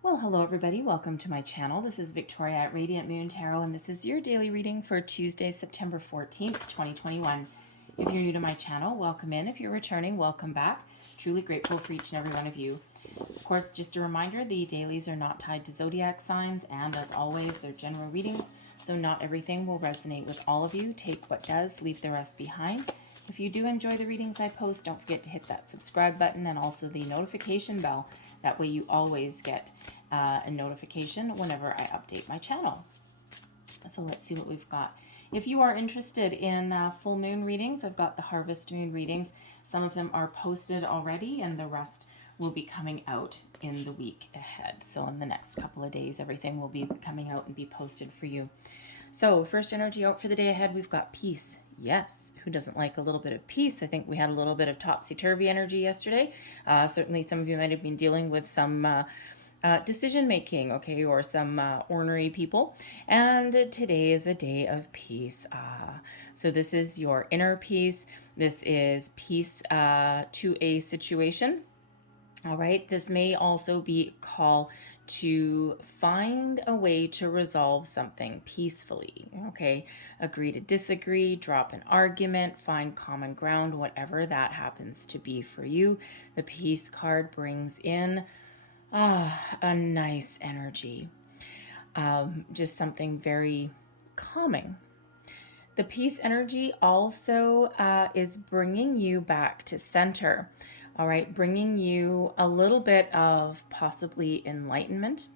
Well, hello everybody. Welcome to my channel. This is Victoria at Radiant Moon Tarot, and this is your daily reading for Tuesday, September 14th, 2021. If you're new to my channel, welcome in. If you're returning, welcome back. Truly grateful for each and every one of you. Of course, just a reminder, the dailies are not tied to zodiac signs, and as always, they're general readings, so not everything will resonate with all of you. Take what does, leave the rest behind. If you do enjoy the readings I post, don't forget to hit that subscribe button and also the notification bell. That way you always get a notification whenever I update my channel. So let's see what we've got. If you are interested in full moon readings, I've got the harvest moon readings. Some of them are posted already and the rest will be coming out in the week ahead. So in the next couple of days, everything will be coming out and be posted for you. So first energy out for the day ahead, we've got peace. Yes, who doesn't like a little bit of peace? I think we had a little bit of topsy-turvy energy yesterday. Certainly some of you might have been dealing with some decision making, okay, or some ornery people. And today is a day of peace. So this is your inner peace. This is peace to a situation. All right, this may also be a call to find a way to resolve something peacefully, okay? Agree to disagree, drop an argument, find common ground, whatever that happens to be for you. The peace card brings in a nice energy, just something very calming. The peace energy also is bringing you back to center. All right, bringing you a little bit of possibly enlightenment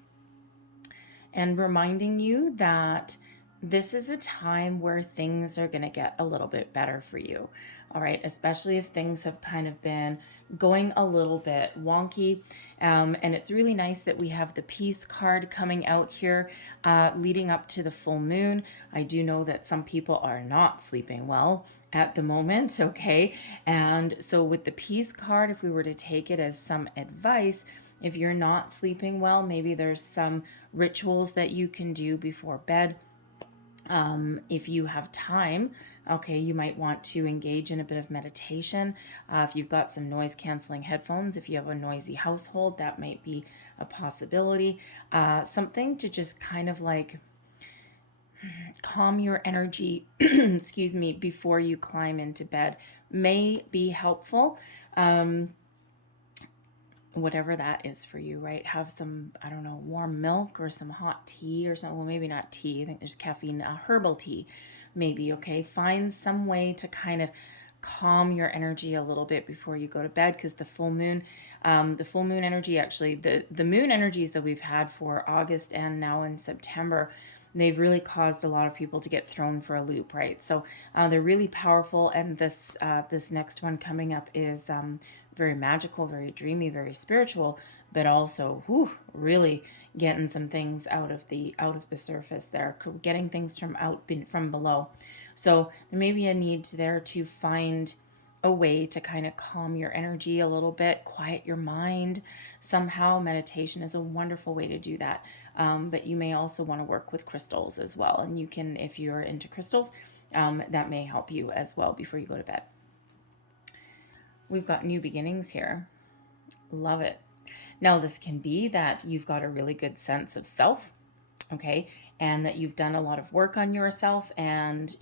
and reminding you that this is a time where things are going to get a little bit better for you. All right, especially if things have kind of been going a little bit wonky. And it's really nice that we have the peace card coming out here leading up to the full moon. I do know that some people are not sleeping well at the moment, okay? And so with the peace card, if we were to take it as some advice, if you're not sleeping well, maybe there's some rituals that you can do before bed. If you have time, okay, you might want to engage in a bit of meditation. If you've got some noise canceling headphones, if you have a noisy household, that might be a possibility. Something to just kind of like calm your energy, excuse me, before you climb into bed may be helpful. Whatever that is for you, right? Have some, I don't know, warm milk or some hot tea or something. Well, maybe not tea. I think there's caffeine, herbal tea, maybe, okay? Find some way to kind of calm your energy a little bit before you go to bed, because the full moon energy, actually, the moon energies that we've had for August and now in September, they've really caused a lot of people to get thrown for a loop, right? So they're really powerful, and this next one coming up is very magical, very dreamy, very spiritual, but also really getting some things out of the surface there, getting things from below. So there may be a need there to find a way to kind of calm your energy a little bit, quiet your mind somehow. Meditation is a wonderful way to do that. But you may also want to work with crystals as well. And you can, if you're into crystals, that may help you as well before you go to bed. We've got new beginnings here. Love it. Now, this can be that you've got a really good sense of self, okay, and that you've done a lot of work on yourself, and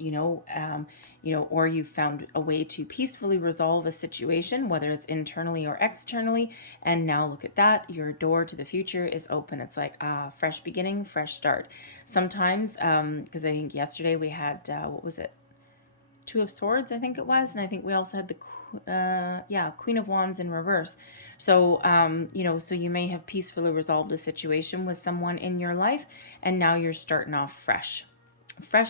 or you've found a way to peacefully resolve a situation, whether it's internally or externally. And now look at that, your door to the future is open. It's like fresh beginning, fresh start. Sometimes, because I think yesterday we had what was it? Two of Swords, I think it was, and I think we also had the Queen of Wands in reverse. So so you may have peacefully resolved a situation with someone in your life, and now you're starting off fresh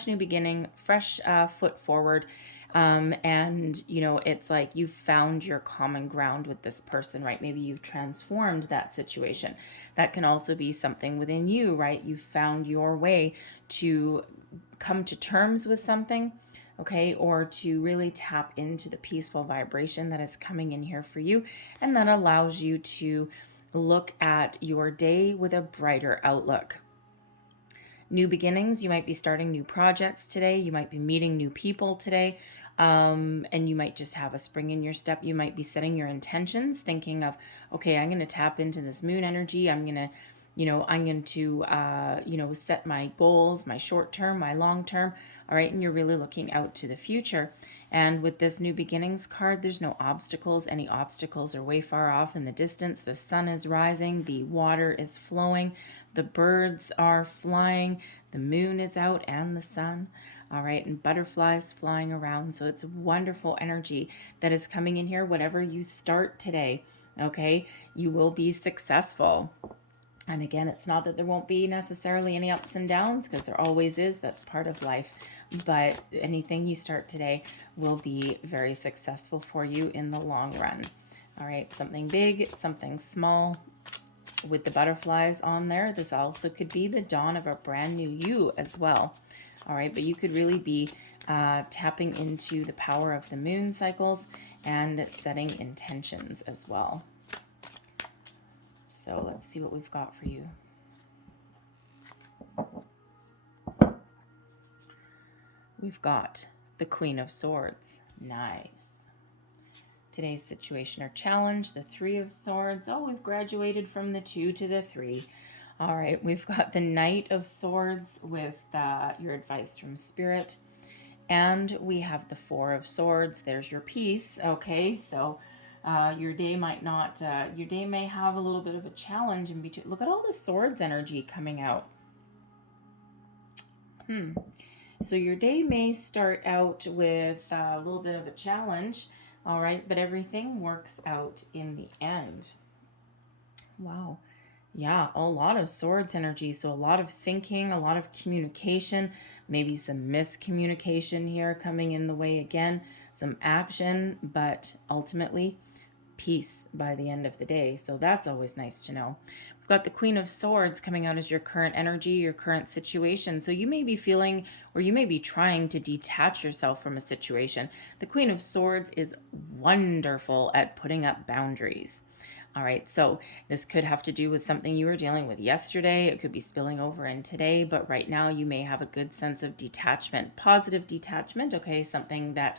new beginning, fresh foot forward. And it's like you've found your common ground with this person, right? Maybe you've transformed that situation. That can also be something within you, right? You've found your way to come to terms with something, okay, or to really tap into the peaceful vibration that is coming in here for you. And that allows you to look at your day with a brighter outlook. New beginnings, you might be starting new projects today. You might be meeting new people today. And you might just have a spring in your step. You might be setting your intentions, thinking of, okay, I'm going to tap into this moon energy. I'm going to I'm going to, set my goals, my short term, my long term. All right. And you're really looking out to the future. And with this new beginnings card, there's no obstacles. Any obstacles are way far off in the distance. The sun is rising. The water is flowing. The birds are flying. The moon is out and the sun. All right. And butterflies flying around. So it's wonderful energy that is coming in here. Whatever you start today, okay, you will be successful. And again, it's not that there won't be necessarily any ups and downs, because there always is. That's part of life. But anything you start today will be very successful for you in the long run. All right, something big, something small. With the butterflies on there, this also could be the dawn of a brand new you as well. All right, but you could really be tapping into the power of the moon cycles and setting intentions as well. So let's see what we've got for you. We've got the Queen of Swords. Nice. Today's situation or challenge, the Three of Swords. Oh, we've graduated from the 2 to the 3. All right, we've got the Knight of Swords with your advice from Spirit. And we have the Four of Swords. There's your peace. Okay, so your day might not, your day may have a little bit of a challenge in between. Look at all the swords energy coming out. So your day may start out with a little bit of a challenge, all right, but everything works out in the end. Wow. Yeah, a lot of swords energy. So a lot of thinking, a lot of communication, maybe some miscommunication here coming in the way again, some action, but ultimately peace by the end of the day. So that's always nice to know. We've got the Queen of Swords coming out as your current energy, your current situation. So you may be feeling, or you may be trying to detach yourself from a situation. The Queen of Swords is wonderful at putting up boundaries. All right, so this could have to do with something you were dealing with yesterday. It could be spilling over in today, but right now you may have a good sense of detachment, positive detachment, okay, something that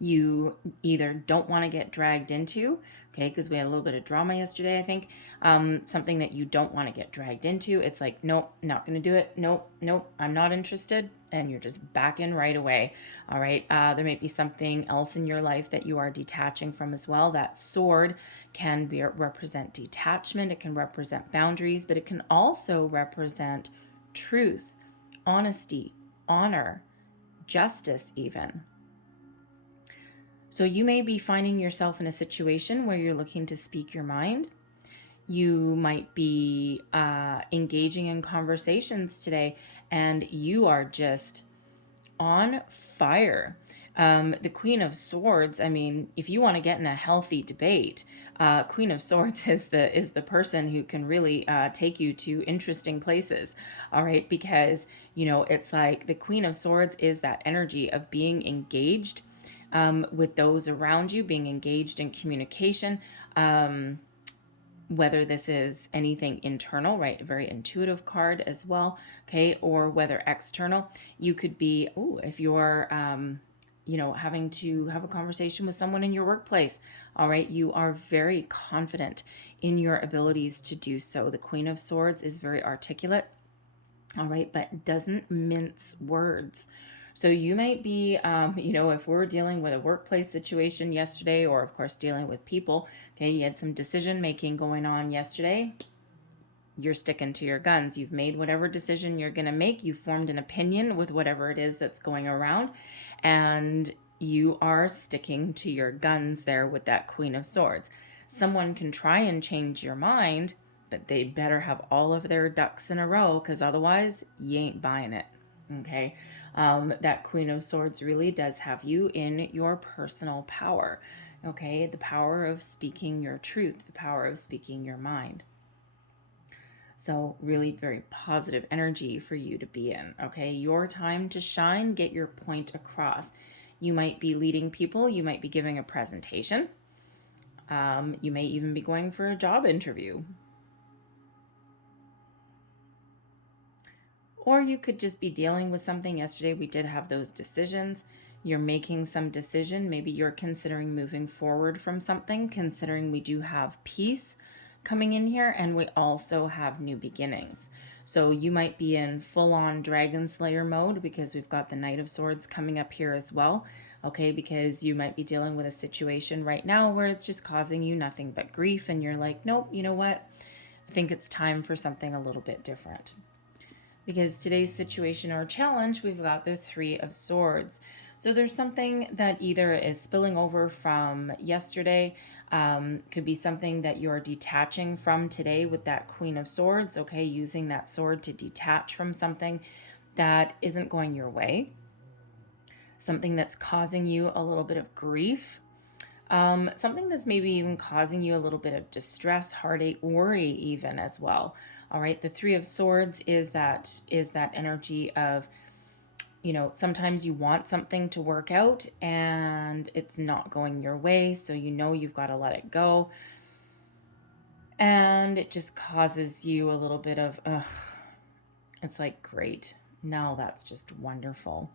you either don't want to get dragged into, okay, because we had a little bit of drama yesterday, I think, something that you don't want to get dragged into. It's like, nope, not going to do it. Nope, I'm not interested. And you're just back in right away. All right. There may be something else in your life that you are detaching from as well. That sword can represent detachment. It can represent boundaries, but it can also represent truth, honesty, honor, justice even. So you may be finding yourself in a situation where you're looking to speak your mind. You might be engaging in conversations today, and you are just on fire. The Queen of Swords, I mean, if you want to get in a healthy debate, Queen of Swords is the person who can really take you to interesting places. All right, because, it's like the Queen of Swords is that energy of being engaged with those around you, being engaged in communication, whether this is anything internal, right? A very intuitive card as well, okay? Or whether external, you could be, if you're, having to have a conversation with someone in your workplace, all right? You are very confident in your abilities to do so. The Queen of Swords is very articulate, all right, but doesn't mince words. So you might be, if we're dealing with a workplace situation yesterday, or of course dealing with people, okay, you had some decision making going on yesterday, you're sticking to your guns. You've made whatever decision you're going to make. You formed an opinion with whatever it is that's going around, and you are sticking to your guns there with that Queen of Swords. Someone can try and change your mind, but they better have all of their ducks in a row, because otherwise you ain't buying it, okay? That Queen of Swords really does have you in your personal power, okay? The power of speaking your truth, the power of speaking your mind. So really very positive energy for you to be in, okay? Your time to shine, get your point across. You might be leading people. You might be giving a presentation. You may even be going for a job interview. Or you could just be dealing with something. Yesterday we did have those decisions. You're making some decision. Maybe you're considering moving forward from something, considering we do have peace coming in here, and we also have new beginnings. So you might be in full-on Dragon Slayer mode because we've got the Knight of Swords coming up here as well, okay? Because you might be dealing with a situation right now where it's just causing you nothing but grief, and you're like, nope, you know what? I think it's time for something a little bit different. Because today's situation or challenge, we've got the Three of Swords. So there's something that either is spilling over from yesterday, could be something that you're detaching from today with that Queen of Swords, okay? Using that sword to detach from something that isn't going your way. Something that's causing you a little bit of grief. Something that's maybe even causing you a little bit of distress, heartache, worry even as well. All right, the Three of Swords is that energy of, you know, sometimes you want something to work out and it's not going your way, so you know you've got to let it go. And it just causes you a little bit of, ugh, it's like, great, now that's just wonderful.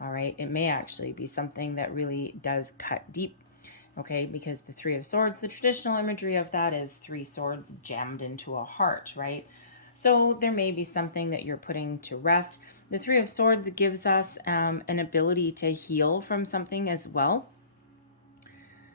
All right, it may actually be something that really does cut deep. Okay, because the Three of Swords, the traditional imagery of that is three swords jammed into a heart, right? So there may be something that you're putting to rest. The Three of Swords gives us an ability to heal from something as well.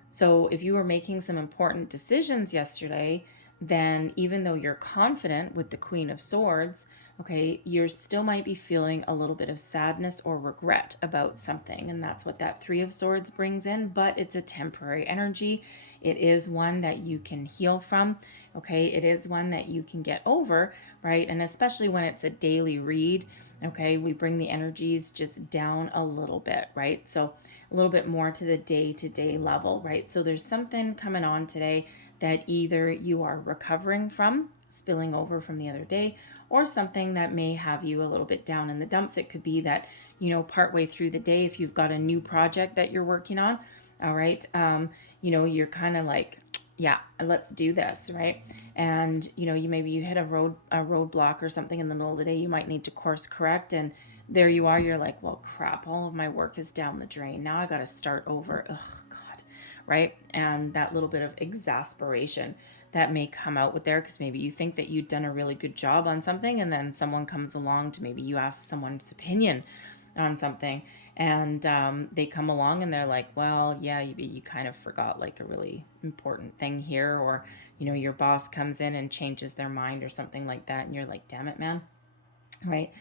So if you were making some important decisions yesterday, then even though you're confident with the Queen of Swords, okay, you still might be feeling a little bit of sadness or regret about something. And that's what that Three of Swords brings in, but it's a temporary energy. It is one that you can heal from, okay? It is one that you can get over, right? And especially when it's a daily read, okay, we bring the energies just down a little bit, right? So a little bit more to the day-to-day level, right? So there's something coming on today that either you are recovering from, spilling over from the other day, or something that may have you a little bit down in the dumps. It could be that, you know, partway through the day, if you've got a new project that you're working on, all right, you know, you're kind of like, yeah, let's do this, right? And, you know, you hit a roadblock or something in the middle of the day, you might need to course correct, and there you are, you're like, well, crap, all of my work is down the drain. Now I got to start over. Ugh, God, right? And that little bit of exasperation that may come out with there, because maybe you think that you've done a really good job on something, and then someone comes along to, maybe you ask someone's opinion on something, and they come along and they're like, well, yeah, you kind of forgot like a really important thing here, or, you know, your boss comes in and changes their mind or something like that, and you're like, damn it, man, right?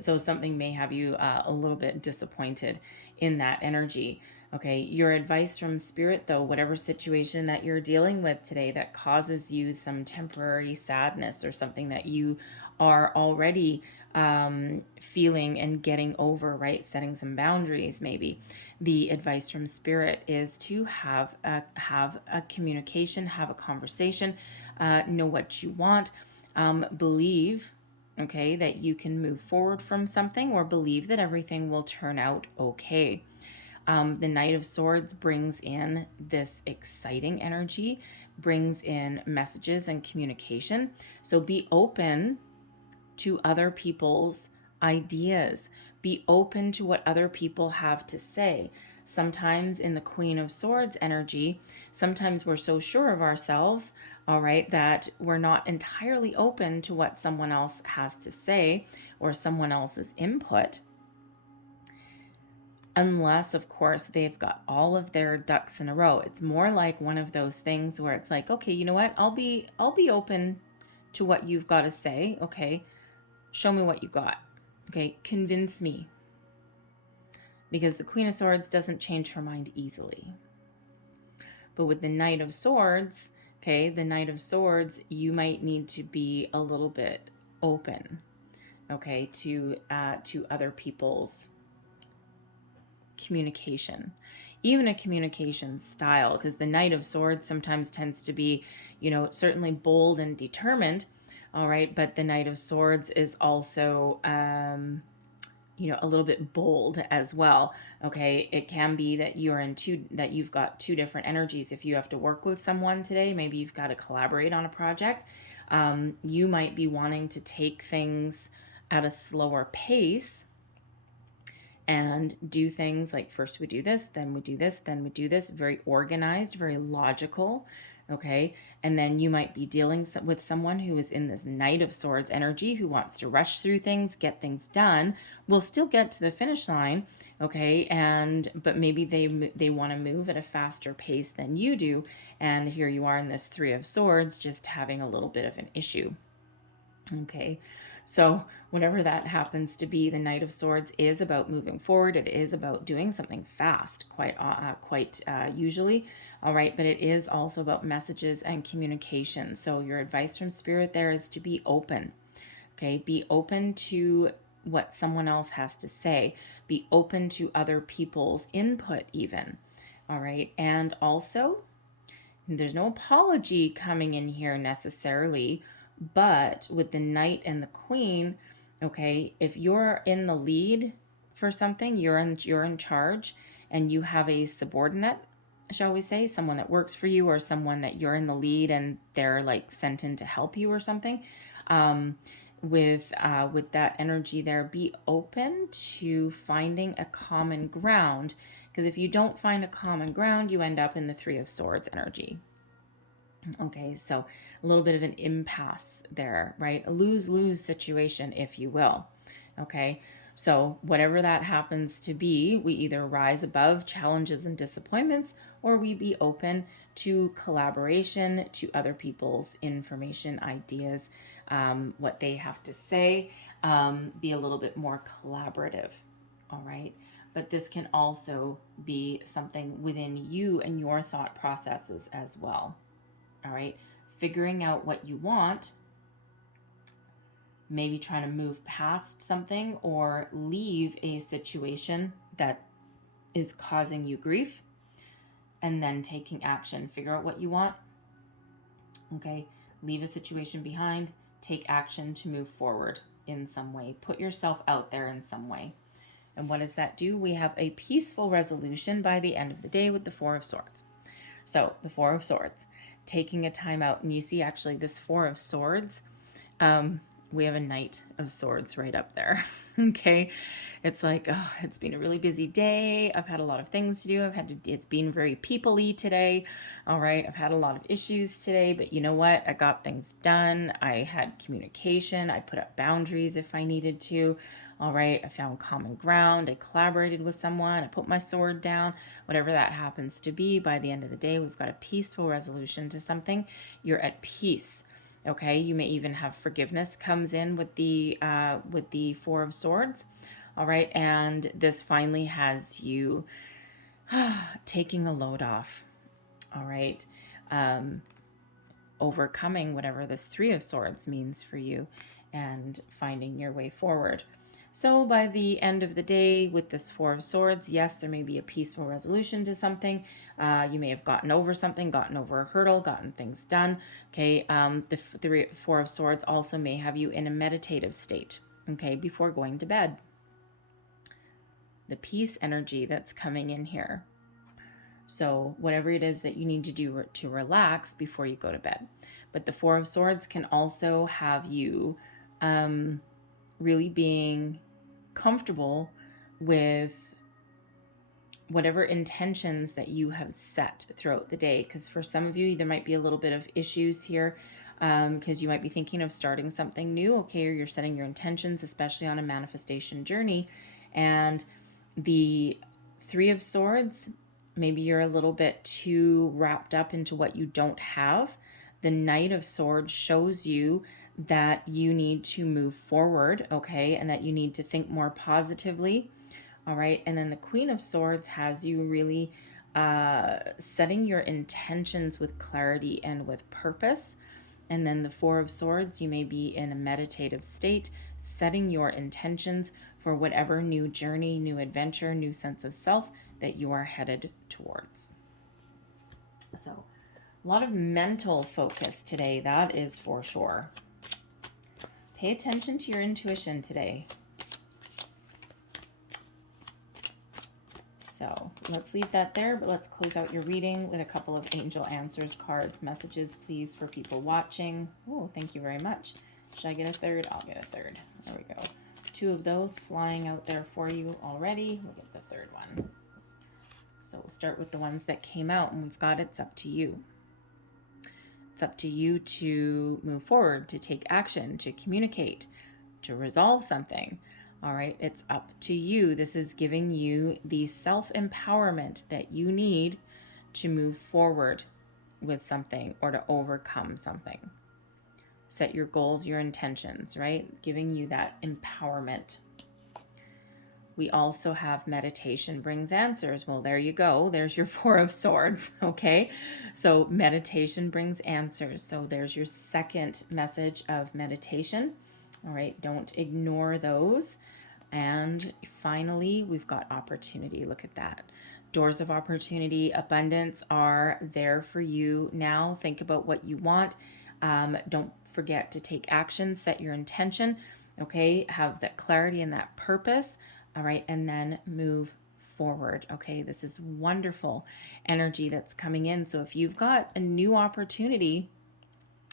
So something may have you a little bit disappointed in that energy. Okay, your advice from Spirit, though, whatever situation that you're dealing with today that causes you some temporary sadness or something that you are already feeling and getting over, right? Setting some boundaries, maybe. The advice from Spirit is to have a communication, have a conversation, know what you want, believe, okay, that you can move forward from something, or believe that everything will turn out okay. The Knight of Swords brings in this exciting energy, brings in messages and communication. So be open to other people's ideas. Be open to what other people have to say. Sometimes in the Queen of Swords energy, sometimes we're so sure of ourselves, all right, that we're not entirely open to what someone else has to say or someone else's input. Unless, of course, they've got all of their ducks in a row. It's more like one of those things where it's like, okay, you know what? I'll be open to what you've got to say. Okay, show me what you got. Okay, convince me. Because the Queen of Swords doesn't change her mind easily. But with the Knight of Swords, okay, the Knight of Swords, you might need to be a little bit open, okay, to other people's communication, even a communication style, because the Knight of Swords sometimes tends to be, you know, certainly bold and determined, all right, but the Knight of Swords is also you know, a little bit bold as well. Okay, it can be that you've got two different energies. If you have to work with someone today, maybe you've got to collaborate on a project, you might be wanting to take things at a slower pace and do things like, first we do this, then we do this, then we do this, very organized, very logical, Okay. And then you might be dealing with someone who is in this Knight of Swords energy, who wants to rush through things, get things done, will still get to the finish line. Okay. But maybe they want to move at a faster pace than you do. And here you are in this Three of Swords, just having a little bit of an issue. Okay. So whatever that happens to be, the Knight of Swords is about moving forward. It is about doing something fast, quite usually. All right, but it is also about messages and communication. So your advice from Spirit there is to be open. Okay, be open to what someone else has to say. Be open to other people's input even. All right, and also there's no apology coming in here necessarily, but with the Knight and the Queen, okay, if you're in the lead for something, you're in charge, and you have a subordinate, shall we say, someone that works for you, or someone that you're in the lead and they're like sent in to help you or something, with that energy there, be open to finding a common ground, because if you don't find a common ground, you end up in the Three of Swords energy. Okay, so a little bit of an impasse there, right? A lose-lose situation, if you will. Okay, so whatever that happens to be, we either rise above challenges and disappointments, or we be open to collaboration, to other people's information, ideas, what they have to say, be a little bit more collaborative. All right, but this can also be something within you and your thought processes as well. All right, figuring out what you want, maybe trying to move past something or leave a situation that is causing you grief, and then taking action. Figure out what you want. Okay, leave a situation behind, take action to move forward in some way. Put yourself out there in some way. And what does that do? We have a peaceful resolution by the end of the day with the Four of Swords. So the Four of Swords, taking a time out, and you see actually this Four of Swords, we have a Knight of Swords right up there. Okay, it's like, oh, it's been a really busy day. I've had a lot of things to do. It's been very people-y today. All right, I've had a lot of issues today, but you know what? I got things done. I had communication. I put up boundaries if I needed to. All right, I found common ground. I collaborated with someone. I put my sword down. Whatever that happens to be, by the end of the day, we've got a peaceful resolution to something. You're at peace. Okay, you may even have forgiveness comes in with the Four of Swords. All right, and this finally has you taking a load off. All right, overcoming whatever this Three of Swords means for you, and finding your way forward. So by the end of the day with this Four of Swords, yes, there may be a peaceful resolution to something. You may have gotten over something, gotten over a hurdle, gotten things done. Okay, the Four of Swords also may have you in a meditative state, okay, before going to bed. The peace energy that's coming in here. So whatever it is that you need to do to relax before you go to bed. But the Four of Swords can also have you really being comfortable with whatever intentions that you have set throughout the day. Because for some of you, there might be a little bit of issues here, because you might be thinking of starting something new, okay, or you're setting your intentions, especially on a manifestation journey. And the Three of Swords, maybe you're a little bit too wrapped up into what you don't have. The Knight of Swords shows you that you need to move forward, okay, and that you need to think more positively. All right, and then the Queen of Swords has you really setting your intentions with clarity and with purpose. And then the Four of Swords, you may be in a meditative state, setting your intentions for whatever new journey, new adventure, new sense of self that you are headed towards. So a lot of mental focus today, that is for sure. Pay attention to your intuition today. So let's leave that there, but let's close out your reading with a couple of angel answers, cards, messages, please, for people watching. Oh, thank you very much. Should I get a third? I'll get a third. There we go. 2 of those flying out there for you already. We'll get the third one. So we'll start with the ones that came out, and we've got It's Up to You. It's up to you to move forward, to take action, to communicate, to resolve something. All right, it's up to you. This is giving you the self-empowerment that you need to move forward with something or to overcome something. Set your goals, your intentions, right? Giving you that empowerment. We also have meditation brings answers. Well, there you go. There's your Four of Swords, okay? So meditation brings answers. So there's your second message of meditation. All right, don't ignore those. And finally, we've got opportunity. Look at that. Doors of opportunity, abundance are there for you now. Think about what you want. Don't forget to take action, set your intention, okay? Have that clarity and that purpose. All right, and then move forward. Okay, this is wonderful energy that's coming in. So if you've got a new opportunity,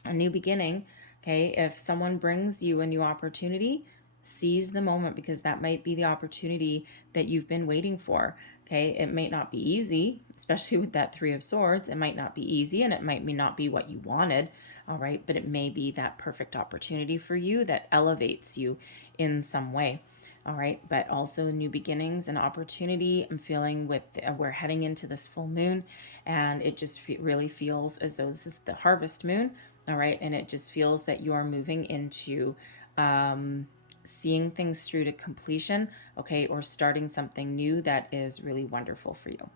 a new beginning, okay, if someone brings you a new opportunity, seize the moment, because that might be the opportunity that you've been waiting for. Okay, it might not be easy, especially with that Three of Swords. It might not be easy, and it might not be what you wanted. All right, but it may be that perfect opportunity for you that elevates you in some way. All right, but also new beginnings and opportunity. I'm feeling with we're heading into this full moon, and it just really feels as though this is the harvest moon. All right, and it just feels that you are moving into seeing things through to completion, okay, or starting something new that is really wonderful for you.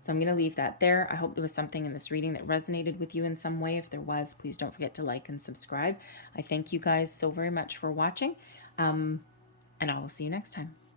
So I'm going to leave that there. I hope there was something in this reading that resonated with you in some way. If there was, please don't forget to like and subscribe. I thank you guys so very much for watching. And I will see you next time.